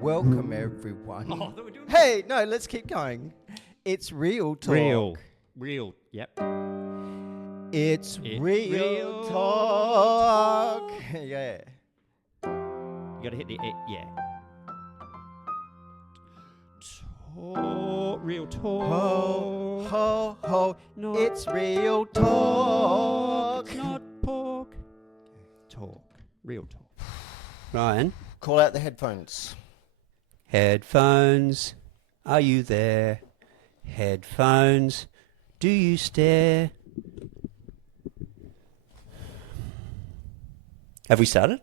Welcome everyone. Oh, we're doing Hey, no, let's keep going. It's real talk. Real. Yep. It's real real talk. talk. Yeah. You gotta hit the yeah. Real talk. Ho, ho, ho. Not It's real talk. It's not pork. Talk. Real talk. Ryan. Call out the headphones. Headphones. Are you there? Headphones. Do you stare? Have we started?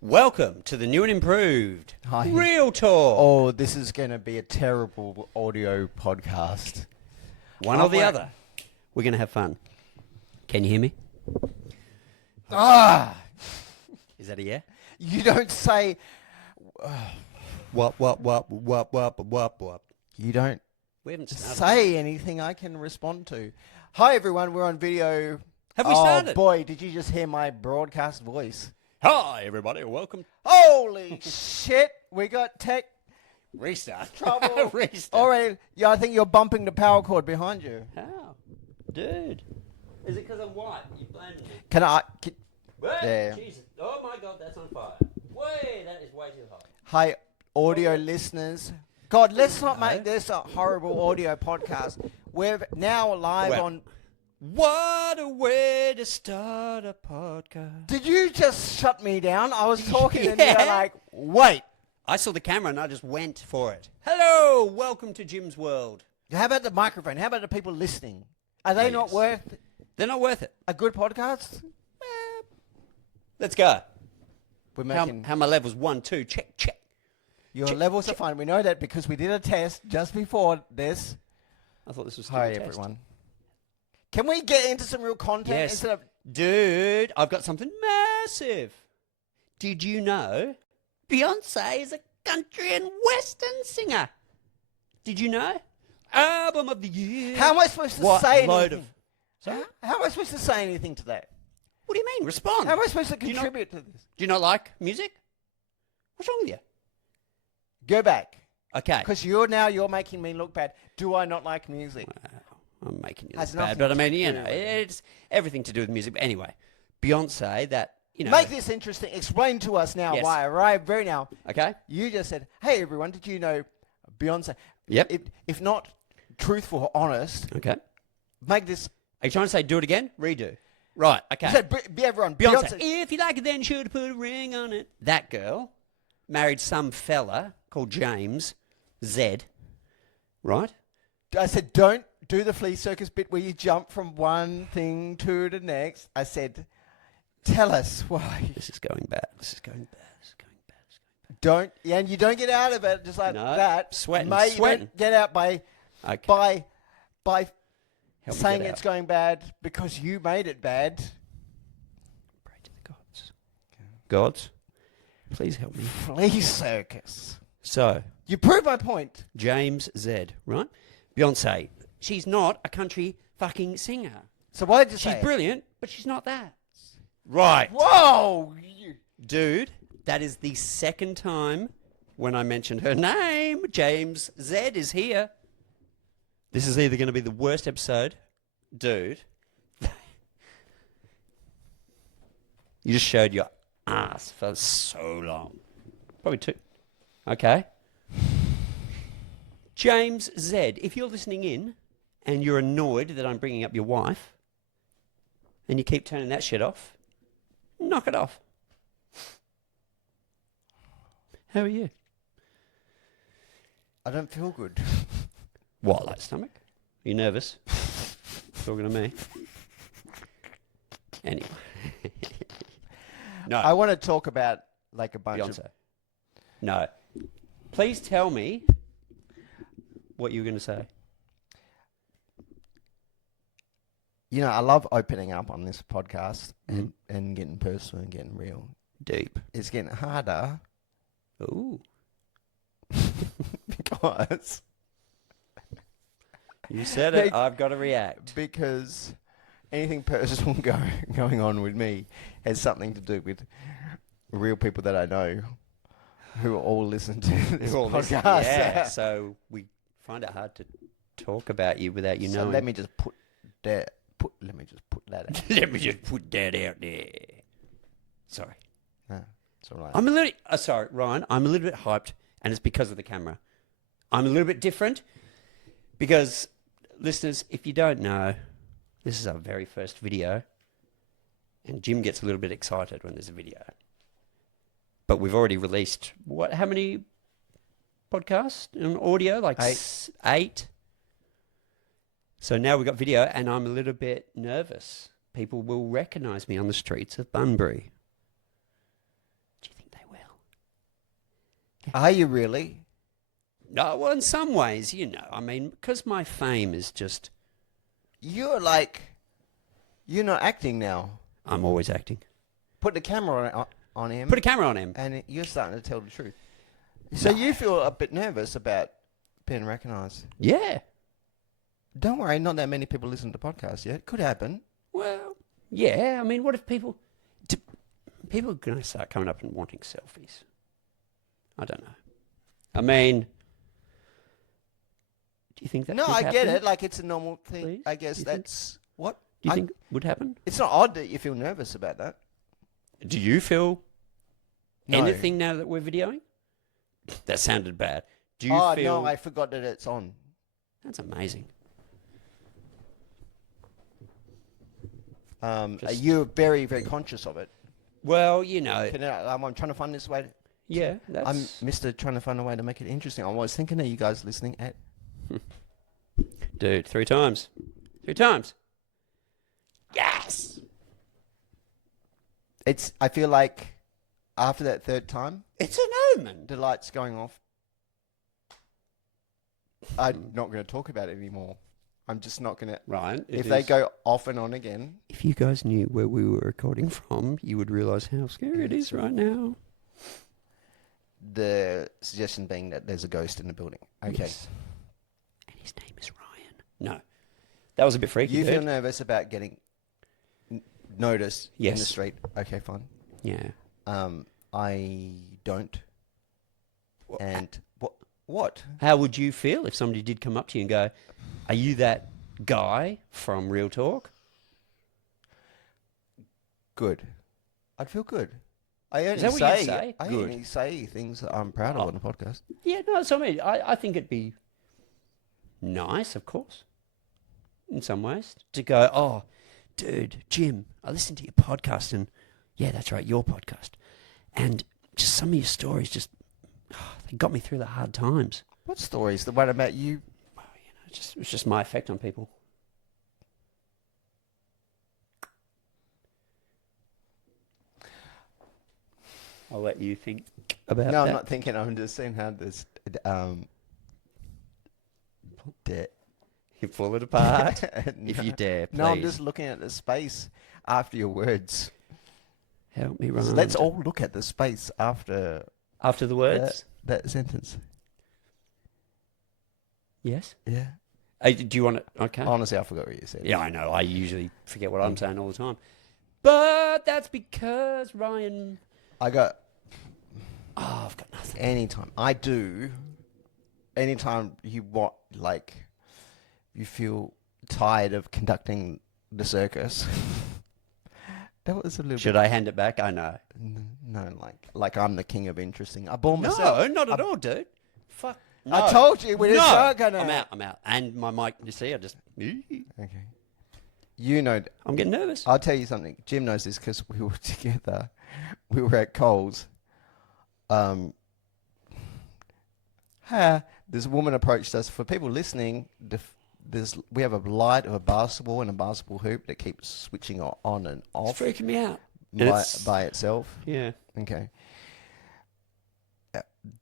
Welcome to the new and improved Hi. Real Talk. Oh, this is going to be a terrible audio podcast. One or the other. We're going to have fun. Can you hear me? Ah! Is that a yeah? You don't say... Wop. You don't We haven't started. say anything I can respond to. Hi, everyone. We're on video. Have we started? Oh, boy, did you just hear my broadcast voice? Hi, everybody. Welcome. Holy shit. We got tech Restart. trouble. Restart. All right. Yeah, I think you're bumping the power cord behind you. How? Dude. Is it because I'm white? You blame me. Can I... Wait, There. Jesus. Oh, my God. That's on fire. Way, that is way too hot. Hi, audio listeners. God, let's not make this a horrible audio podcast. We're now live Well, on... What a way to start a podcast. Did you just shut me down? I was talking and Yeah. you're like, wait. I saw the camera and I just went for it. Hello, welcome to Jim's World. How about the microphone? How about the people listening? Are they Oh, not yes. worth They're not worth it. a good podcast? Let's go. We're How, making... how my levels? 1, 2, check. Your check, levels are fine. We know that because we did a test just before this. I thought this was still Hi, a test. everyone. Can we get into some real content Yes. instead of... Dude, I've got something massive. Did you know Beyonce is a country and western singer? Did you know? Album of the year. How am I supposed to What say load anything? Sorry? How am I supposed to say anything to that? What do you mean? Respond. How am I supposed to Do you not- contribute to this? Do you not like music? What's wrong with you? Go back. Okay. Because you're making me look bad. Do I not like music? I'm making it Has look bad, nothing but I mean, to you do know, with it. it's everything to do with music. But anyway, Beyonce, that, you know. Make this interesting. Explain to us now Yes. why. Right, very now. Okay. You just said, hey, everyone, did you know Beyonce? Yep. If not truthful or honest, Okay. make this... Are you trying to say do it again? Redo. Right. Okay. You said, everyone, Beyonce. If you like it, then you should put a ring on it. That girl married some fella called James Z. Right? I said, don't do the flea circus bit where you jump from one thing to the next. I said, tell us why. This is going bad. This is going bad. This is going bad. This is going Don't, yeah, and you don't get out of it just like No, that. sweating, Mate, you sweating. don't get out by bad. Okay. by Help me saying get it's out. going bad because you made it bad. Pray to the gods. Gods, please help me. Flea circus. So, You prove my point. James Z, right? Beyonce, she's not a country fucking singer. So why did you She's say it? brilliant, but she's not that. Right. Whoa! Dude, that is the second time when I mentioned her name. James Z is here. This is either going to be the worst episode. Dude. You just showed your ass for so long. Probably 2. Okay. James Z, if you're listening in and you're annoyed that I'm bringing up your wife and you keep turning that shit off, knock it off. How are you? I don't feel good. What, like stomach? Are you nervous? Talking to me? Anyway. No, I want to talk about like a bunch of... Beyonce. No. Please tell me what you were going to say. You know, I love opening up on this podcast and getting personal and getting real. Deep. It's getting harder Ooh. because... You said it. I've got to react. because anything personal going on with me has something to do with real people that I know who all listen to this Who all listen, podcast. yeah, so we find it hard to talk about you without you So knowing. let me just put that out. Let me just put that out there. Sorry. No, it's all right. I'm a little... sorry, Ryan. I'm a little bit hyped, and it's because of the camera. I'm a little bit different because, listeners, if you don't know, this is our very first video, and Jim gets a little bit excited when there's a video. But we've already released, how many podcasts in audio? Like 8. So now we've got video, and I'm a little bit nervous. People will recognise me on the streets of Bunbury. Do you think they will? Are you really? No, well, in some ways, you know. I mean, because my fame is just... You're not acting now. I'm always acting. Put the camera on him. Put a camera on him. And you're starting to tell the truth. So you feel a bit nervous about being recognised. Yeah. Don't worry, not that many people listen to podcasts yet. Could happen. Well, yeah. I mean, what if people... people are going to start coming up and wanting selfies? I don't know. I mean... Do you think that No, could I happen? get it. Like, it's a normal thing. Please? I guess Do you think- that's... What? Do you think would happen? It's not odd that you feel nervous about that. Do you feel No. anything now that we're videoing? That sounded bad. Do you feel... no, I forgot that it's on. That's amazing. You're very, very conscious of it. Well, you know... I'm trying to find this way. Yeah, that's... I'm Mr. trying to find a way to make it interesting. I was thinking of you guys listening at... Dude, 3 times. 3 times. Yes! I feel like after that third time, It's an omen. the light's going off. I'm not going to talk about it anymore. I'm just not going to... Ryan, If they go off and on again... If you guys knew where we were recording from, you would realise how scary it is right now. The suggestion being that there's a ghost in the building. Okay. Yes. And his name is Ryan. No. That was a bit freaky, You dude. feel nervous about getting noticed in the Yes. street. Okay, fine. Yeah. I don't. And what? How would you feel if somebody did come up to you and go, are you that guy from Real Talk? Good. I'd feel good. I only that what you'd say? I Good. only say things that I'm proud of on the podcast. Yeah, no, that's what I mean. I think it'd be nice, of course, in some ways, to go, oh, dude, Jim, I listened to your podcast, and yeah, that's right, your podcast. And just some of your stories just, they got me through the hard times. What stories? The one about you? Well, you know, it's just my effect on people. I'll let you think about No, that. I'm not thinking. I'm just saying how this... You pull it apart No. if you dare, please. No, I'm just looking at the space after your words. Help me, Ryan. So let's all look at the space after After the words? that sentence. Yes. Yeah. Do you want it? Okay. Honestly, I forgot what you said. Yeah, I know. I usually forget what I'm saying all the time. But that's because Ryan... I got... Oh, I've got nothing. Anytime. I do. Anytime you want, like, you feel tired of conducting the circus. That was a little Should I hand it back? I know. No, like I'm the king of interesting. I bore myself. No, not at all, dude. Fuck. No. I told you we didn't No. start gonna... I'm out. And my mic, you see, I just... Okay. You know... I'm getting nervous. I'll tell you something. Jim knows this because we were together. We were at Coles. This woman approached us. For people listening, we have a light of a basketball and a basketball hoop that keeps switching on and off It's freaking me out. by itself. Yeah. Okay.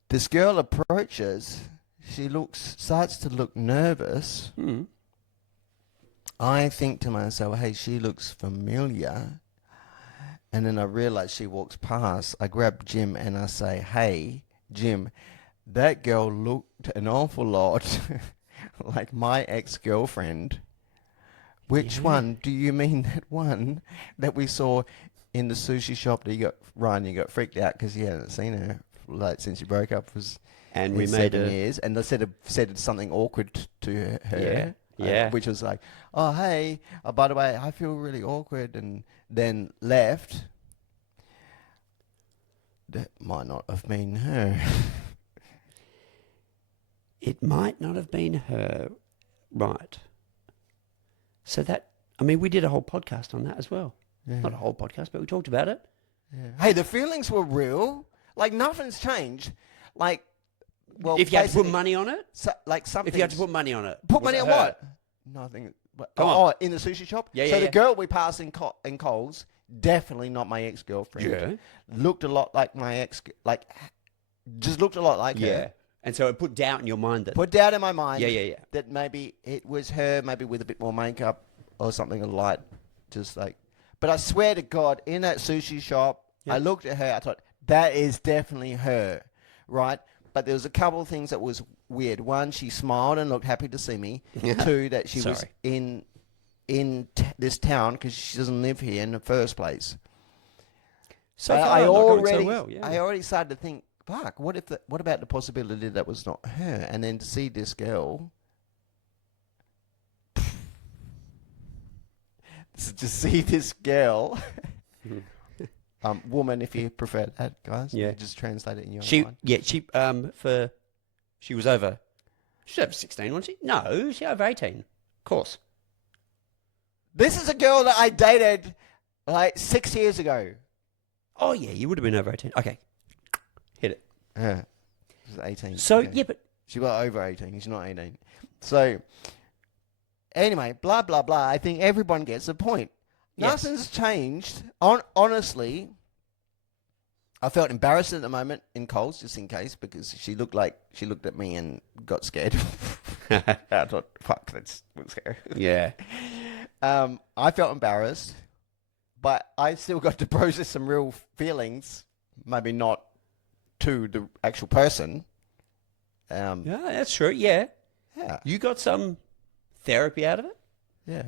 This girl approaches. She starts to look nervous. Hmm. I think to myself, hey, she looks familiar. And then I realize she walks past. I grab Jim and I say, hey, Jim, that girl looked an awful lot like my ex-girlfriend. Which one? Do you mean that one that we saw in the sushi shop that you got freaked out because you hadn't seen her like since you broke up was And in we made 7 a years, and they said something awkward to her. Yeah. Which was like, oh hey, by the way, I feel really awkward, and then left. That might not have been her. It might not have been her, right? So that, I mean, we did a whole podcast on that as well. Yeah. Not a whole podcast, but we talked about it. Yeah. Hey, the feelings were real. Like nothing's changed. Like, well, If you had to put basically, money on it, like something. if you had to put money on it, put was money it on her? what? Nothing. Come on. Oh, in the sushi shop. Yeah, So yeah, the yeah. girl we passed in Coles, definitely not my ex-girlfriend. Yeah. Looked a lot like my ex. Like, just looked a lot like Yeah. her. And so it put doubt in your mind that. Put doubt in my mind. Yeah. That maybe it was her, maybe with a bit more makeup or something light, just like. But I swear to God, in that sushi shop, Yeah. I looked at her. I thought that is definitely her, right? But there was a couple of things that was weird. One, she smiled and looked happy to see me. Yeah. Two, that she was Sorry. in this town because she doesn't live here in the first place. So I far, not going already, so well. Yeah. I already started to think, fuck, what about the possibility that was not her? And then to see this girl, to see this girl, woman, if you prefer that, guys, Yeah. you just translate it in your She, mind. yeah, she was over. She was over 16, wasn't she? No, she was over 18. Of course. This is a girl that I dated like 6 years ago. Oh yeah, you would have been over 18. Okay, hit it. Yeah, she was 18. So yeah. yeah, but She got over 18. She's not 18. So, anyway, blah, blah, blah. I think everyone gets the point. Yes. Nothing's changed. Honestly, I felt embarrassed at the moment in Coles, just in case, because she looked at me and got scared. I thought, fuck, that's scary. yeah, I felt embarrassed, but I still got to process some real feelings, maybe not to the actual person. yeah, that's true. Yeah, Yeah. you got some therapy out of it Yeah.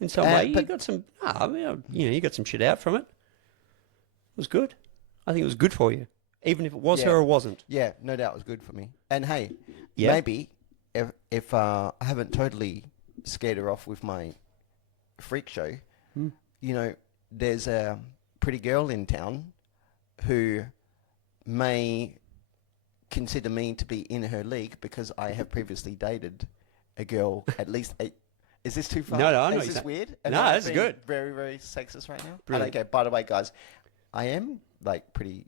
in some way. You but- got some. I mean, you got some shit out from it. It was good. I think it was good for you, even if it was Yeah. her or wasn't. Yeah, no doubt it was good for me. And hey, Yeah. maybe if I haven't totally scared her off with my freak show, there's a pretty girl in town who may consider me to be in her league because I have previously dated a girl at least 8. Is this too far? No, I know Is what this you're weird? No, I that's being good. Very, very sexist right now. Brilliant. Okay, by the way, guys, I am like pretty...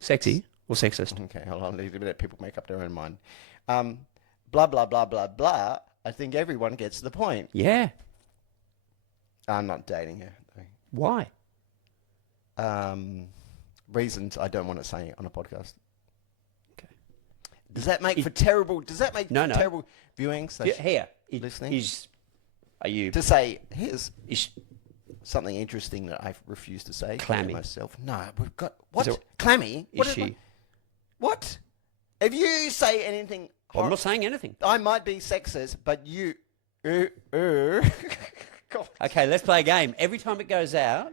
Sexy or sexist? Okay, hold on. Let people make up their own mind. Blah, blah, blah, blah, blah. I think everyone gets the point. Yeah. I'm not dating her. Why? Reasons I don't want to say on a podcast. Okay. Does that make for terrible... Does that make No, for no. terrible viewing? Here, listening? Are you? To say, here's Is, something interesting that I refuse to say. Clammy. To myself. No, we've got... What? Is it- Clammy? is What she? What? If you say anything... I'm not saying anything. I might be sexist, but you... God. Okay, let's play a game. Every time it goes out,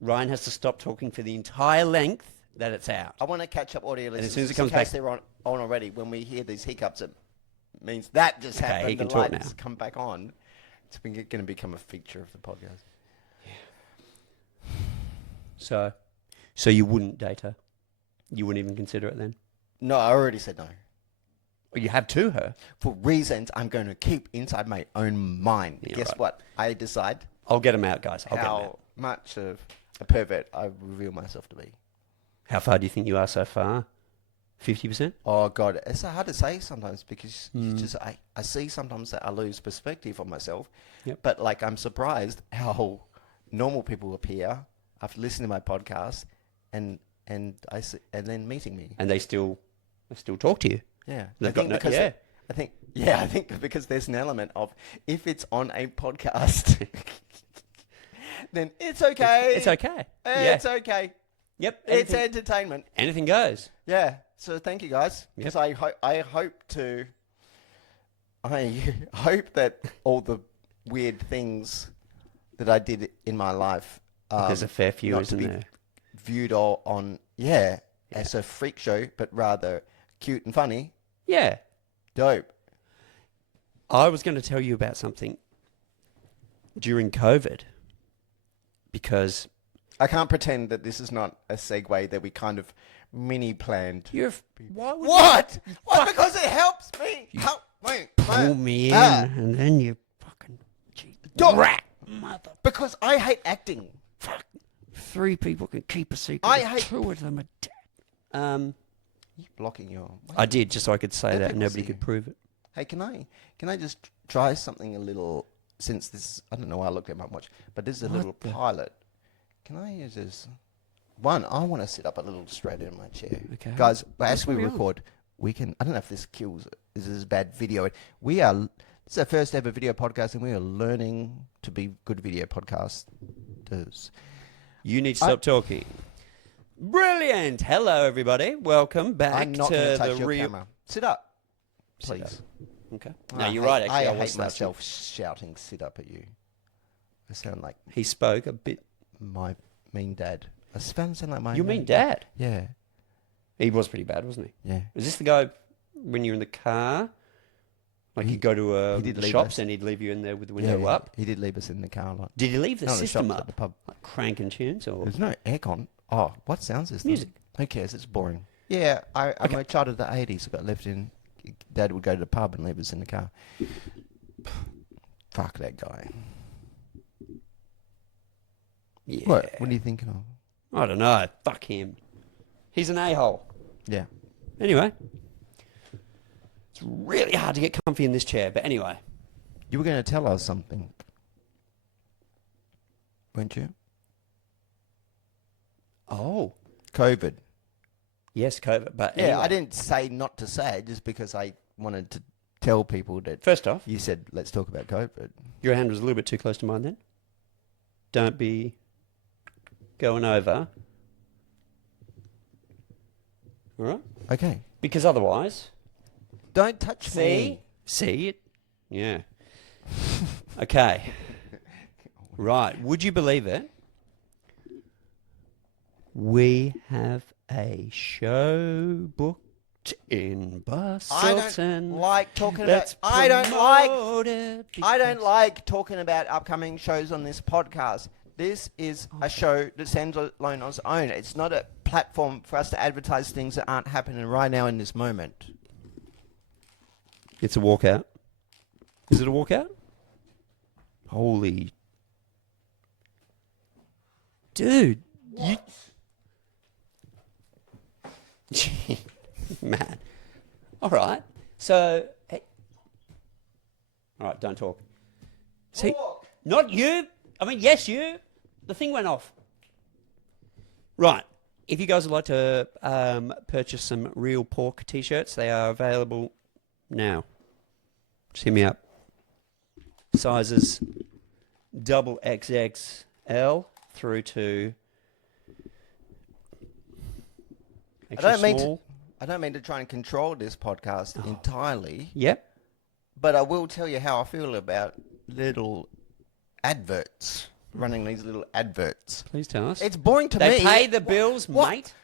Ryan has to stop talking for the entire length that it's out. I want to catch up audio listeners. as soon as it just in comes case back- they're on already, when we hear these hiccups, it means that just Okay, happened. he can the talk lights now. come back on. It's going to become a feature of the podcast. So you wouldn't date her? You wouldn't even consider it then? No, I already said no. Or you have to her? For reasons I'm going to keep inside my own mind. Yeah, Guess right. what? I decide I'll get him out, guys. I'll get him out. how much of a pervert I reveal myself to be. How far do you think you are so far? 50%? Oh, God. It's so hard to say sometimes because Hmm. I see sometimes that I lose perspective on myself. Yep. But, like, I'm surprised how normal people appear after listening to my podcast and then meeting me. And they still talk to you? Yeah. They've got no- yeah. I think because there's an element of if it's on a podcast, then it's okay. It's okay. It's okay. Yep. It's Anything, entertainment. anything goes. Yeah. So thank you guys. Yep. Because I hope that all the weird things that I did in my life There's a fair few, not to isn't be there? viewed all on. Yeah. as a freak show, but rather cute and funny. Yeah. Dope. I was going to tell you about something during COVID because I can't pretend that this is not a segue that we kind of mini planned. why would What? What? Because it helps me. Help me. pull me in and then you fucking Don't- rat mother. Because I hate acting. Fuck. 3 people can keep a secret. I if hate- 2 of them are dead. You're blocking your... I did just so I could say Let that and people nobody see could you. prove it. Hey, can I just try something a little, since this, I don't know why I looked at my watch, but this is a What little the- pilot. Can I use this? One, I want to sit up a little straighter in my chair. Okay. Guys, as we carry on. record, we can, I don't know if this kills it. This is bad video. This is our first ever video podcast and we are learning to be good video podcasters. You need to stop talking. Brilliant. Hello, everybody. Welcome back I'm not to going to touch the your real... camera. Sit up, Sit please. up. Okay. I No, you're hate- right, actually. I was hate slouching. myself shouting sit up at you. I sound like He spoke a bit... my mean dad. I sound like my You mean dad? Yeah, He was pretty bad, wasn't he? yeah. Is this the guy when you're in the car? Like He- you'd go to he did the leave shops us. and he'd leave you in there with the Yeah, window up? He did leave us in the car a lot. Did he leave the Not in the system shops, at up? the pub. Like cranking tunes or... There's no aircon. Oh, what sounds is this? Music. Who cares? It's boring. Yeah, I'm Okay. a child of the 80s. I got left in. Dad would go to the pub and leave us in the car. Fuck that guy. Yeah. What? What are you thinking of? I don't know. Fuck him. He's an a-hole. Yeah. Anyway. It's really hard to get comfy in this chair, but anyway. You were going to tell us something. Weren't you? Oh. COVID. Yes, COVID. But Yeah, anyway. I didn't say not to say it just because I wanted to tell people that First off, you said, let's talk about COVID. your hand was a little bit too close to mine then. Don't be going over. All right? Okay. Because otherwise... Don't touch me. See it? Yeah. Okay. Right. Would you believe it? We have a show booked in I Busselton. don't like talking Let's about. I don't like. promote it I don't because- like talking about upcoming shows on this podcast. This is a show that stands alone on its own. It's not a platform for us to advertise things that aren't happening right now in this moment. It's a walkout. Is it a walkout? Holy. Dude. You... Man. All right. So. Hey. All right, don't talk. See? Not you. I mean, yes, you. The thing went off. Right. If you guys would like to purchase some Real Pork t-shirts, they are available now. Just hit me up. Sizes double XXL through to extra small. I don't mean to try and control this podcast entirely, Yep. but I will tell you how I feel about little adverts. Running these little adverts. Please tell us. It's boring to They me. pay the bills, What? mate.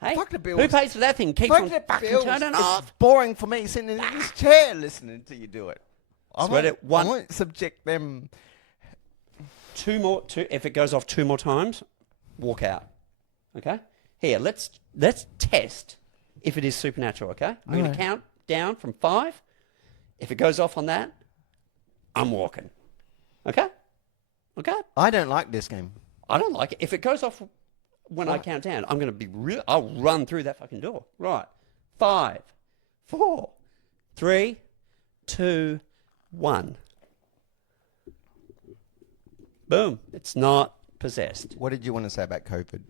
Hey, Fuck the bills. who pays for that thing? Keeps Fuck on the fucking bills. turning It's off. boring for me sitting in this chair listening to you do it. I Sweat won't, it. One- I won't subject them. Two. If it goes off 2 more times, walk out. Okay. Here, let's test if it is supernatural. Okay. I'm going Alright. to count down from 5. If it goes off on that, I'm walking. Okay. Okay. I don't like this game. I don't like it. If it goes off when I Right. count down, I'm going to be real. I'll run through that fucking door. Right. 5, 4, 3, 2, 1. Boom. It's not possessed. What did you want to say about COVID?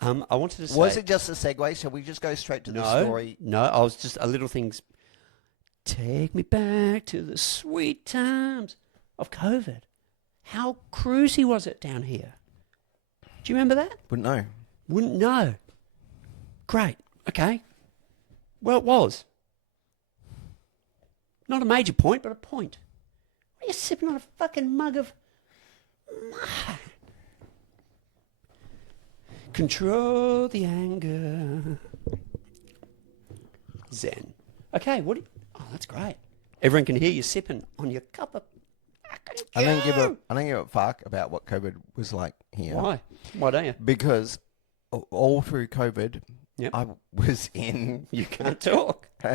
I wanted to say. Was it just a segue? Shall we just go straight to the story? No, I was just a little things. Take me back to the sweet times of COVID. How cruisy was it down here? Do you remember that? Wouldn't know. Wouldn't know. Great. Okay. Well, it was. Not a major point, but a point. Why are you sipping on a fucking mug of... Control the anger. Zen. Okay, oh, that's great. Everyone can hear you sipping on your cup of fucking I don't give Joe. I don't give a fuck about what COVID was like here. Why? Why don't you? Because all through COVID, Yep. I was in. You can't talk. You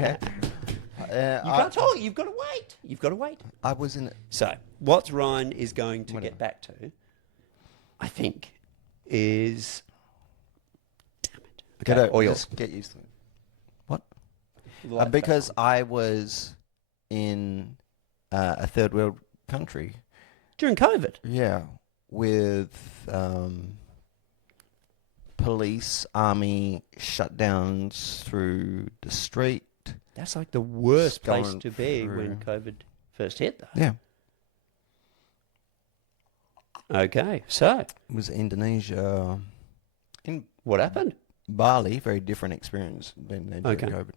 can't talk. You've got to wait. You've got to wait. I was in. So, what Ryan is going to Whatever. get back to, I think, is... Damn it. Okay, oil. Just get used to it. What? The light's Because back on. I was in a third world country. During COVID. Yeah, with police, army shutdowns through the street. That's like the worst place Going to be when through. COVID first hit, though. Yeah, Okay, so it was Indonesia. In what happened? Bali, very different experience being there during Okay. COVID.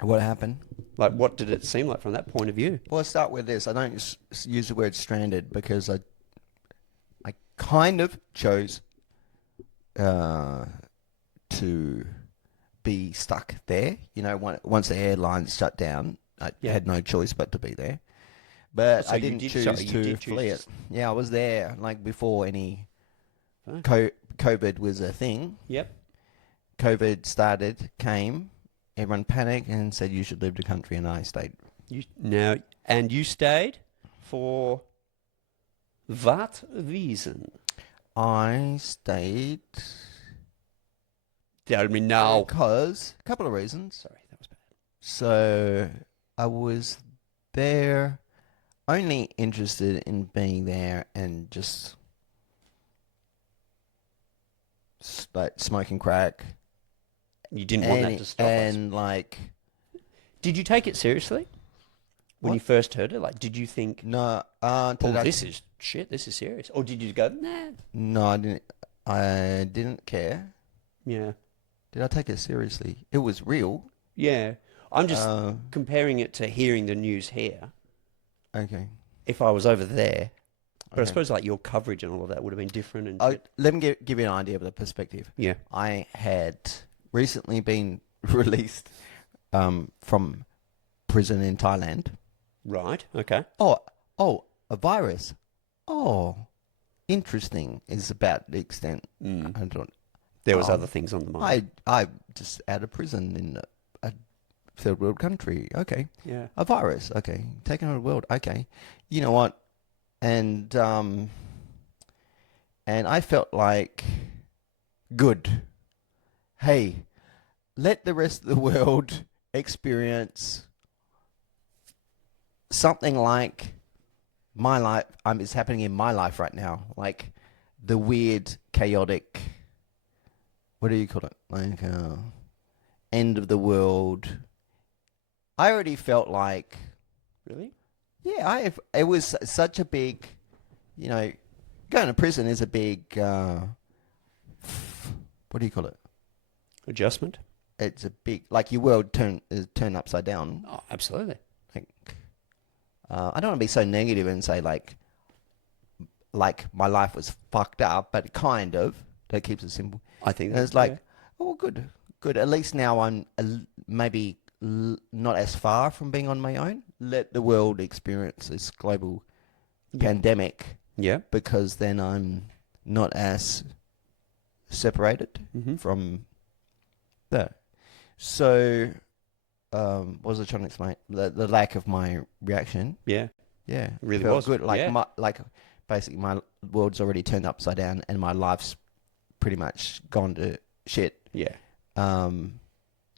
What happened? Like, what did it seem like from that point of view? Well, let's start with this. I don't use the word stranded because I kind of chose to be stuck there. You know, once the airlines shut down, I Yeah. had no choice but to be there. But So I you didn't did- choose sorry, you to did choose flee to it. Yeah, I was there like before any Fuck. COVID was a thing. Yep. COVID started, came, everyone panicked and said you should leave the country, and I stayed. And you stayed for what reason? I stayed Tell me now. because a couple of reasons. Sorry, that was bad. So I was there only interested in being there and just like smoking crack You didn't want that to stop us. and like Did you take it seriously when What? you first heard it? Like, did you think, no oh, did I- this is shit, this is serious? Or did you go, nah? no I didn't care. Yeah. Did I take it seriously? It was real. Yeah. I'm just Uh, comparing it to hearing the news here. okay. If I was over there, but I Okay. suppose like your coverage and all of that would have been different and shit. Let me give you an idea of the perspective. Yeah. I had recently been released from prison in Thailand. Right. Okay. Oh, a virus. Oh, interesting is about the extent. Mm. I don't. There was Oh. other things on the mind. I just out of prison in a third world country. Okay, Yeah. a virus. Okay, taken over the world. Okay, you know what? And I felt like good. Hey, let the rest of the world experience something like my life is happening in my life right now, like the weird, chaotic, what do you call it? Like end of the world. I already felt like, Really? yeah, it was such a big, you know, going to prison is a big, what do you call it? Adjustment? It's a big, like your world turn upside down. Oh, absolutely. Like, I don't want to be so negative and say like my life was fucked up, but kind of. That keeps it simple. I think And that's it's like, fair. oh, good. At least now I'm maybe not as far from being on my own. Let the world experience this global pandemic, Yeah. because then I'm not as separated Mm-hmm. from that. So, what was I trying to explain? The lack of my reaction. Yeah. Yeah, It really felt was. good. Like Yeah. basically my world's already turned upside down and my life's pretty much gone to shit. Yeah.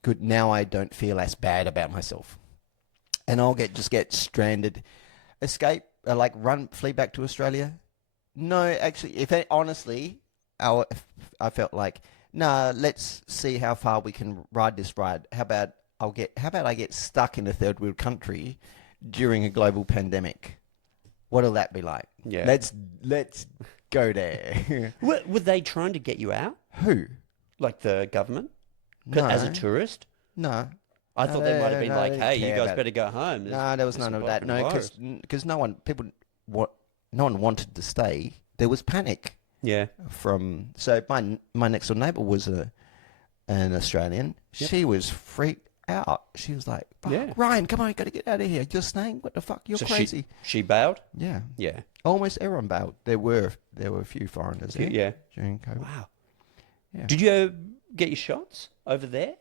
Good. Now I don't feel as bad about myself, and I'll just get stranded, escape, flee back to Australia. No, actually, honestly, I felt like, nah, let's see how far we can ride this ride. How about I get stuck in a third world country during a global pandemic? What'll that be like? Yeah. Let's go there. Were they trying to get you out? Who? Like the government? No. As a tourist? No. I No, thought they might have been no, like, they didn't hey, you care guys about it. better go home. No, there was There's none a of that. fucking No, virus. because no one wanted to stay. There was panic. Yeah. So my next door neighbour was an Australian. Yep. She was freaked out. She was like, "Fuck, Yeah. Ryan, come on, you got to get out of here. You're staying? What the fuck? You're So crazy." She bailed? Yeah. Yeah. Almost everyone bailed. There were a few foreigners there Yeah. during COVID. Wow. Yeah. Did you get your shots over there?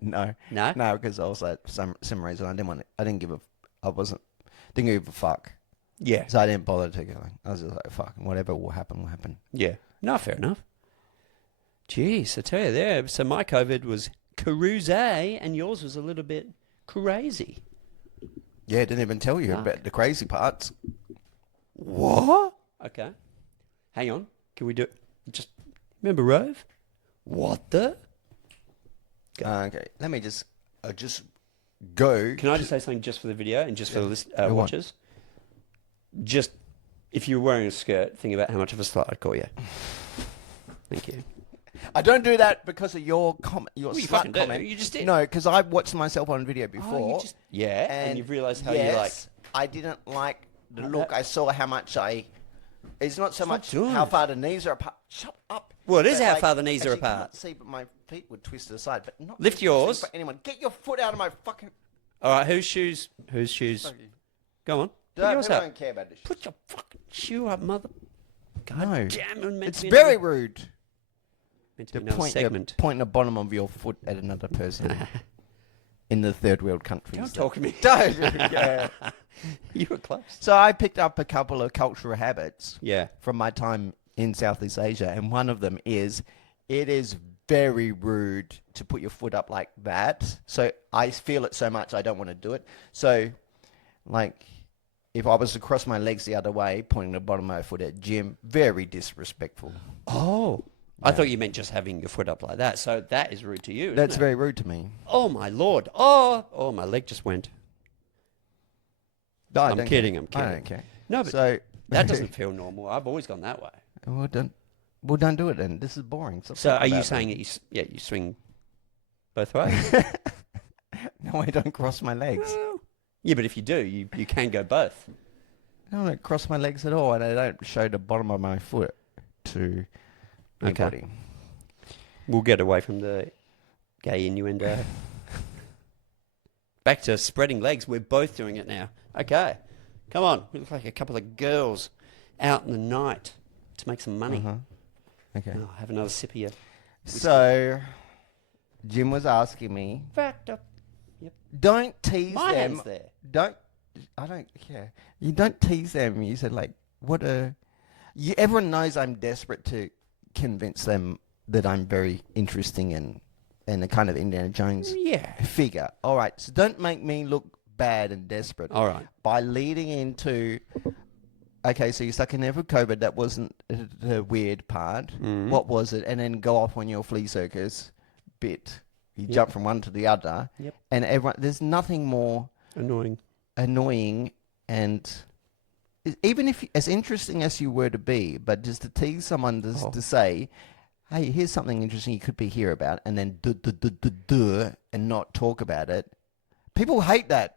No. No? No, because also for some reason I didn't give a fuck. Yeah. So I didn't bother to go. I was just like, fuck, whatever will happen, will happen. Yeah. No, fair enough. Jeez, I tell you there. So my COVID was cruise and yours was a little bit crazy. Yeah, didn't even tell you Fuck. about the crazy parts. What? Okay. Hang on. Can we do it? Just remember Rove? What the? Okay, let me just go. Can I just say something just for the video and just for the Go on. watchers? Just, if you were wearing a skirt, think about how much of a slut I'd call you. Thank you. I don't do that because of your comment, your Well, you slut fucking do. comment. You just did. No, because I watched myself on video before. Oh, you just, yeah, and you've realised how you like... yes, I didn't like the Like look. that? I saw how much It's not so Stop much doing how it. far the knees are apart. Shut up. Well, it is But, how far the knees are actually, you apart. can't see, but my feet would twist to the side. But not Lift twisting yours. for anyone. Get your foot out of my fucking. All right, whose shoes? Whose shoes? Fuck you. Go on. Put Don't, yours people up. don't care about this. Put your fucking shoe up, mother. God No. damn it. It's very rude. Meant to To be another segment. point the bottom of your foot at another person in the third world countries. Don't talk to me. Don't. Yeah. You were close. So I picked up a couple of cultural habits Yeah. from my time in Southeast Asia, and one of them is it is very rude to put your foot up like that. So I feel it so much I don't want to do it. So, like, if I was to cross my legs the other way, pointing the bottom of my foot at Jim, very disrespectful. Oh. I Yeah. thought you meant just having your foot up like that. So that is rude to you, isn't That's it? very rude to me. Oh, my Lord. Oh, my leg just went. No, I I'm don't kidding, care. I'm kidding. I don't care. No, but So that doesn't feel normal. I've always gone that way. Well, don't do it then. This is boring. Stop So are talking you about saying it. that you swing both ways? No, I don't cross my legs. Well, yeah, but if you do, you can go both. I don't cross my legs at all, and I don't show the bottom of my foot to Okay. anybody. We'll get away from the gay innuendo. Back to spreading legs. We're both doing it now. Okay. Come on. We look like a couple of girls out in the night to make some money. Uh-huh. Okay. Oh, have another sip of your... So, Jim was asking me, Factor. don't tease My them. hand's there. I don't care. You don't tease them. You said like, everyone knows I'm desperate to convince them that I'm very interesting and a kind of Indiana Jones Yeah. figure. All right. So don't make me look bad and desperate All right. by leading into, okay, so you're stuck in there for COVID. That wasn't the weird part. Mhm. What was it? And then go off on your flea circus bit. You Yep. jump from one to the other. Yep. And there's nothing more Annoying. annoying and even if as interesting as you were to be, but just to tease someone to say, hey, here's something interesting you could be here about, and then and not talk about it. People hate that.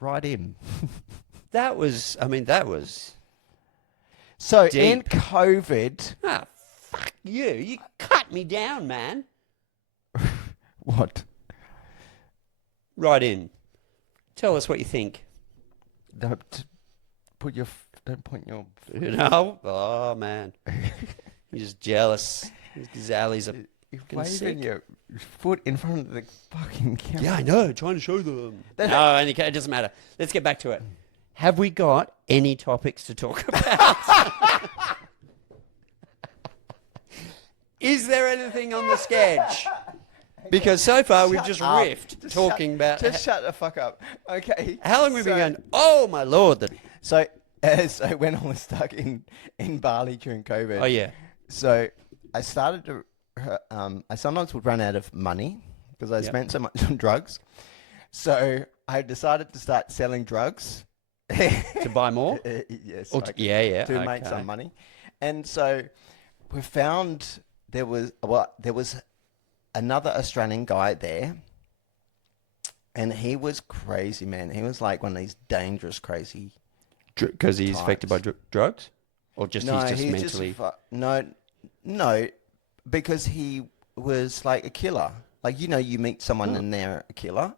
Right in. That was... So in Deep. COVID, Ah, fuck you. You cut me down, man. what? Right in. Tell us what you think. Don't point your. You know? Oh, man. You're just jealous. These gazelles are... You're fucking waving sick. your foot in front of the fucking camera. Yeah, I know. Trying to show them. That's- No, it doesn't matter. Let's get back to it. Have we got any topics to talk about? Is there anything on the sketch? Because so far we've Shut just up. riffed Just talking about... Just shut the fuck up. Okay. How long have we So- been going, oh, my Lord. So when I was stuck in Bali during COVID. Oh, yeah. So I started to. I sometimes would run out of money because I Yep. spent so much on drugs. So I decided to start selling drugs. To buy more? Yes. Or yeah. To make okay. some money. And so we found there was another Australian guy there, and he was crazy, man. He was like one of these dangerous, crazy. Because he's affected by drugs? Or just No, he's just he's mentally... no, because he was like a killer. Like, you meet someone and they're a killer.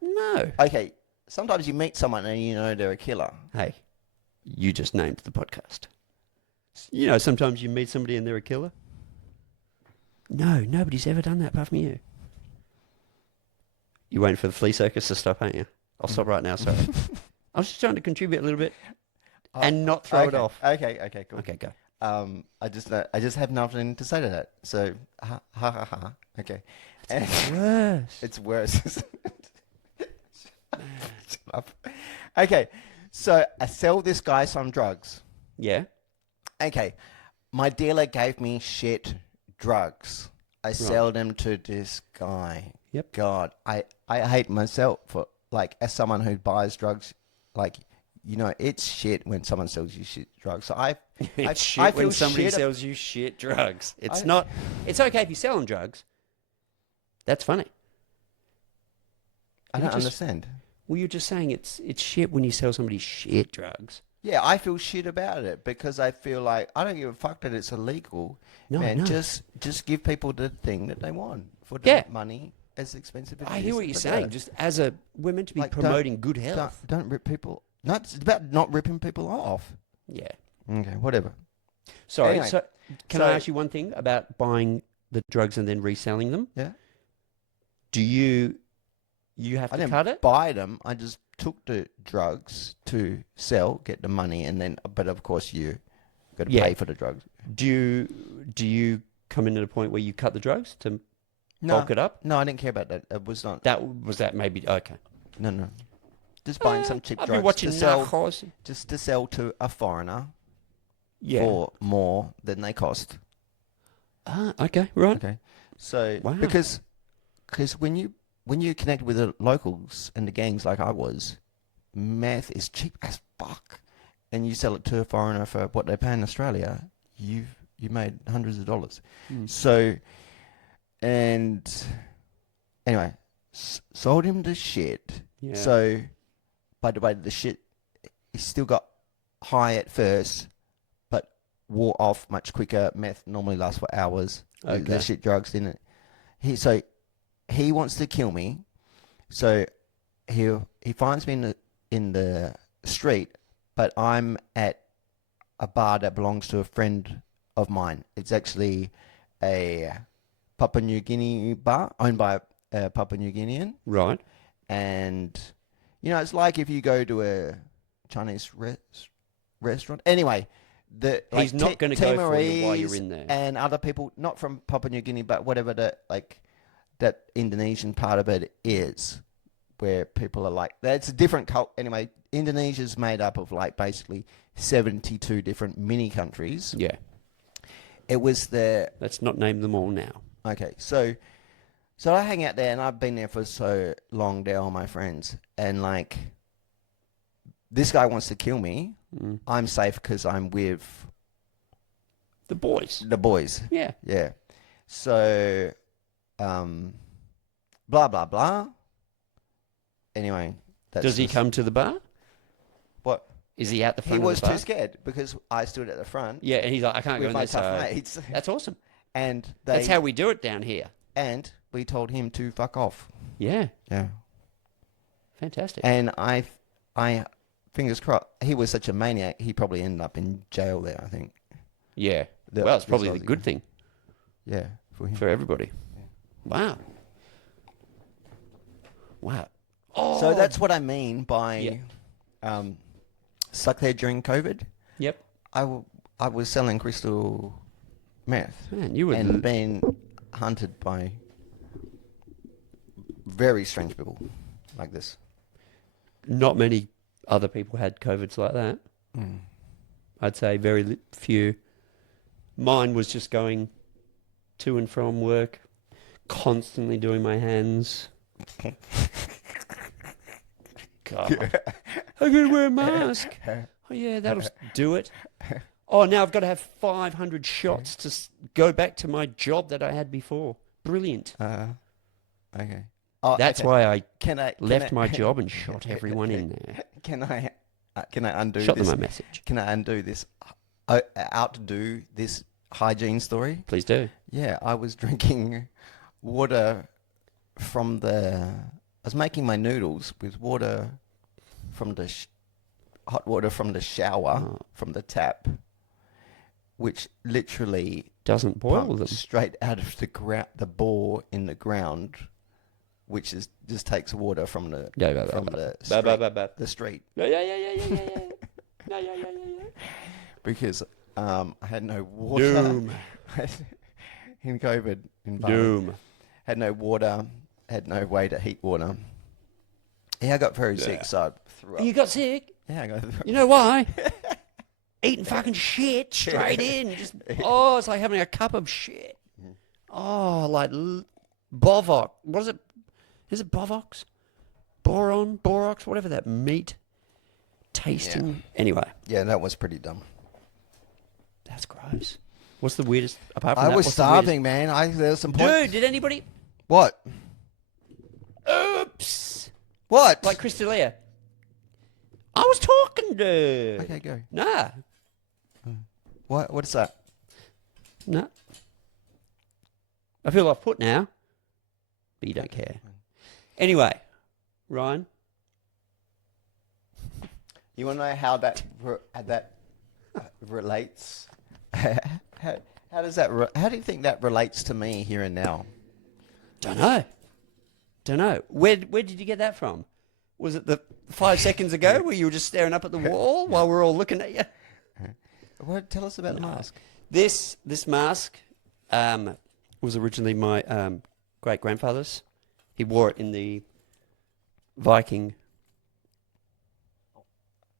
No. Okay, sometimes you meet someone and you know they're a killer. Hey, you just named the podcast. Sometimes you meet somebody and they're a killer. No, nobody's ever done that apart from you. You're waiting for the flea circus to stop, aren't you? I'll stop right now, sorry. I was just trying to contribute a little bit and not throw it off. Okay, cool. Okay, go. I just have nothing to say to that. So, ha ha ha ha. Okay. It's worse. It's worse. Shut up. Okay, so I sell this guy some drugs. Yeah. Okay, my dealer gave me shit drugs. I sell them to this guy. Yep. God, I hate myself for, like, as someone who buys drugs, like, it's shit when someone sells you shit drugs. So It's shit I when feel somebody shit sells you shit drugs. It's okay if you sell them drugs. That's funny. I don't understand. Well, you're just saying it's shit when you sell somebody shit drugs. Yeah, I feel shit about it because I feel like I don't give a fuck that it's illegal. No, Man, no. just give people the thing that they want for the money, as expensive as it is. I hear what you're for saying. that. Just we're meant to be Like, promoting good health. Don't rip people. No, it's about not ripping people off. Yeah. Okay, whatever. Sorry. Anyway, So can I ask you one thing about buying the drugs and then reselling them? Yeah. Do you have I to didn't cut it? buy them. I just took the drugs to sell, get the money, and then. But of course, you got to Yeah. pay for the drugs. Do you come in at a point where you cut the drugs to bulk it up? No, I didn't care about that. It was not. That maybe okay. No. Just buying some cheap I've drugs been watching to sell, Narcos. just to sell to a foreigner Yeah. for more than they cost. Okay, right. Okay, so Wow. because when you connect with the locals and the gangs like I was, meth is cheap as fuck, and you sell it to a foreigner for what they pay in Australia, you made hundreds of dollars. So, and anyway, sold him the shit. Yeah. So, by the way, the shit, he still got high at first, but wore off much quicker. Meth normally lasts for hours. Okay. The shit drugs didn't. He wants to kill me. So he finds me in the street, but I'm at a bar that belongs to a friend of mine. It's actually a Papua New Guinea bar owned by a Papua New Guinean. Right. And, it's like if you go to a Chinese restaurant. Anyway, He's not going to go for you while you're Timorese in there. and other people, not from Papua New Guinea, but whatever that Indonesian part of it is, where people are like, that's a different cult. Anyway, Indonesia's made up of like basically 72 different mini countries. Yeah. It was Let's not name them all now. okay, so I hang out there, and I've been there for so long. They're all my friends, and like, this guy wants to kill me. I'm safe because I'm with The boys. the boys. Yeah. Yeah. So, blah blah blah. Anyway, Does he come to the bar? What? Is he at the He front was of the bar? too scared because I stood at the front. Yeah, and he's like, I can't go with in my there. tough So mates, that's awesome. and That's how we do it down here. and we told him to fuck off. Yeah. Yeah. Fantastic. And I fingers crossed, he was such a maniac, he probably ended up in jail there, I think. Yeah. The- Well, it's this probably the Aussie good guy. thing Yeah, for him. for everybody. Wow. Wow. Oh. So that's what I mean by Yeah. stuck there during COVID. Yep. I was selling crystal meth Man, you were... and being hunted by very strange people like this. Not many other people had COVIDs like that. I'd say very few. Mine was just going to and from work, constantly doing my hands. God. I gotta wear a mask. Oh yeah, that'll do it. Oh, now I've got to have 500 shots to go back to my job that I had before. Brilliant. Okay. Oh, That's okay. why I Can left my job and shot everyone in there. Can I undo Shot this? them a message. Can I undo this out to do this hygiene story. Please do. Yeah, I was drinking water from the. I was making my noodles with water from the hot water from the shower from the tap, which literally Doesn't boil pumped them. straight out of the bore in the ground, which is just takes water from the the street. Yeah. Because I had no water. Doom. In COVID, in Bali. Doom. Had no water, had no way to heat water. Yeah, I got very sick, so I threw up. You got sick? Yeah, I got You know why? Eating fucking shit straight in. Just it's like having a cup of shit. Oh, like Bovox. What is it? Is it Bovox? Borox, whatever that meat tasting. Yeah. Anyway, Yeah, that was pretty dumb. that's gross. What's the weirdest? Apart from I that, was what's the weirdest- starving, man. There was some point. Dude, did anybody? What? Oops. What? Like Chris D'Elia. I was talking to. Okay, go. Nah. What is that? No. I feel off put now, but you don't care. Anyway, Ryan. You want to know how that relates? How does that? How do you think that relates to me here and now? Don't know. Where did you get that from? Was it the 5 seconds ago where you were just staring up at the wall while we're all looking at you? What? Tell us about the mask. This mask was originally my great grandfather's. He wore it in the Viking.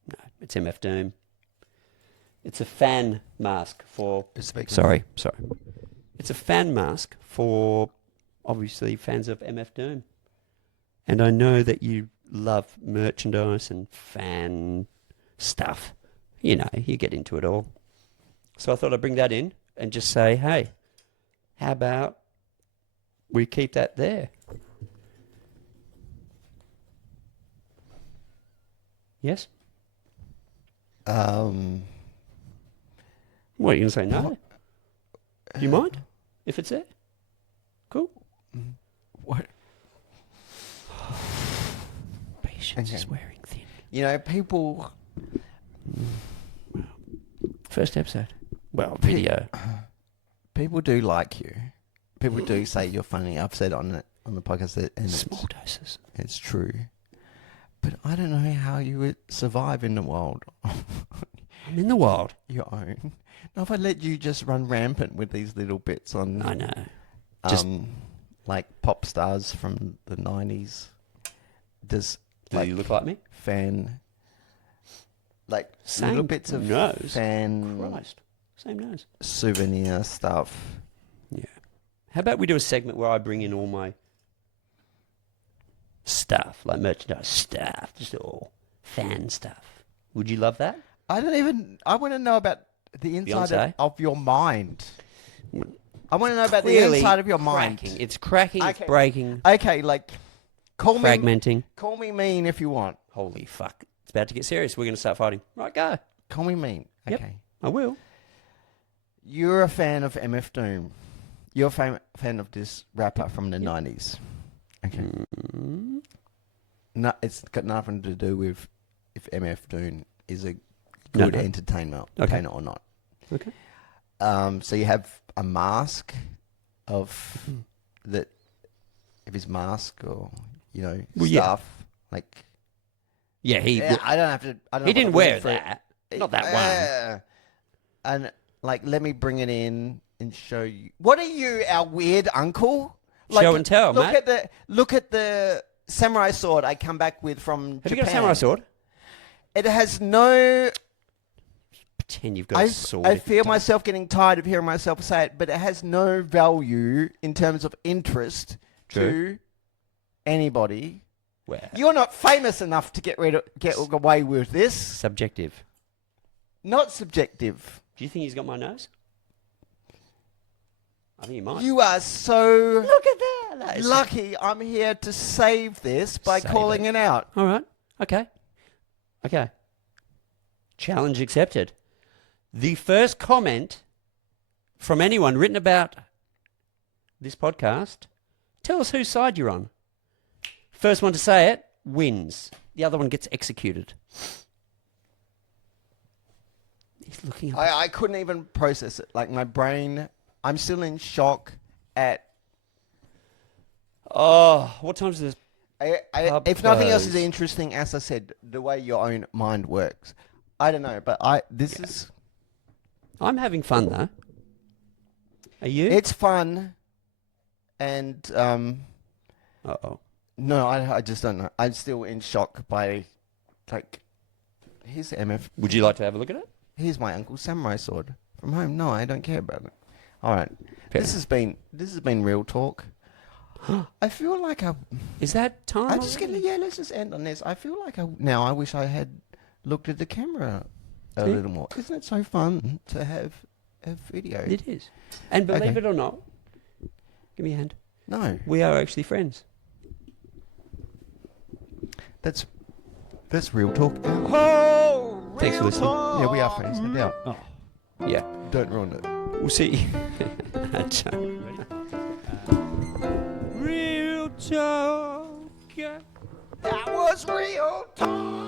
No, it's MF Doom. It's a fan mask for. Sorry. It's a fan mask for obviously fans of MF Doom. And I know that you love merchandise and fan stuff. You know, you get into it all. So I thought I'd bring that in and just say, hey, how about we keep that there? Yes? What, are you going to say no? Do you mind if it's there? Cool. What? Patience is wearing thin. You know, people. First episode. Well, video. People do like you. People do say you're funny. I've said on the podcast that, and Small doses. it's true. But I don't know how you would survive in the world. I'm in the wild. Your own. Now, if I let you just run rampant with these little bits on, I know. Just like pop stars from the 90s, does do you look like me? fan, like Same little bits of nose. fan Christ. Same nose. souvenir stuff. Yeah. How about we do a segment where I bring in all my stuff, like merchandise stuff, just all fan stuff. Would you love that? I want to know about the inside Beyonce? of your mind. I want to know about Clearly the inside of your mind. cracking. It's cracking, Okay. it's breaking, Okay, like, fragmenting. Call me mean if you want. Holy fuck. It's about to get serious. We're going to start fighting. Right, go. Call me mean. Yep. Okay. I will. You're a fan of MF Doom. You're a fan of this rapper from the 90s. Okay. Mm. No, it's got nothing to do with if MF Doom is a good No. entertainer or not. Okay. So you have a mask of his mask or Well, yeah. stuff like. Yeah, I don't have to. I don't he know didn't what the wear word for it- that. Not that one. And like, let me bring it in and show you. What are you, our weird uncle? Show and tell, look mate. Look at the samurai sword I come back with from Have Japan. you got a samurai sword? It has no. Pretend you've got a sword. I feel myself getting tired of hearing myself say it, but it has no value in terms of interest to anybody. Where? You're not famous enough to get away with this. Subjective. Not subjective. Do you think he's got my nose? I think he might. You are so Look at that. That is lucky. I'm here to save this by Save calling it out. All right. Okay. Challenge accepted. The first comment from anyone written about this podcast, tell us whose side you're on. First one to say it wins. The other one gets executed. He's looking up. I couldn't even process it. Like, my brain, I'm still in shock at... Oh, what time is this? if nothing else is interesting, as I said, the way your own mind works. I don't know, but is... I'm having fun, though. Are you? It's fun, and... Uh-oh. No, I just don't know. I'm still in shock by, like... Here's the MF... Would you like to have a look at it? Here's my uncle's samurai sword from home. No, I don't care about it. All right. This has been real talk. I feel like Is that time? I'm just gonna let's just end on this. I feel like I wish I had looked at the camera a little more. Isn't it so fun to have a video? It is. And believe it or not, give me a hand. No. We are actually friends. That's real talk. Oh, thanks for listening. Yeah, we are friends, no doubt. Oh, yeah. Don't ruin it. We'll see. Real talk. That was real talk.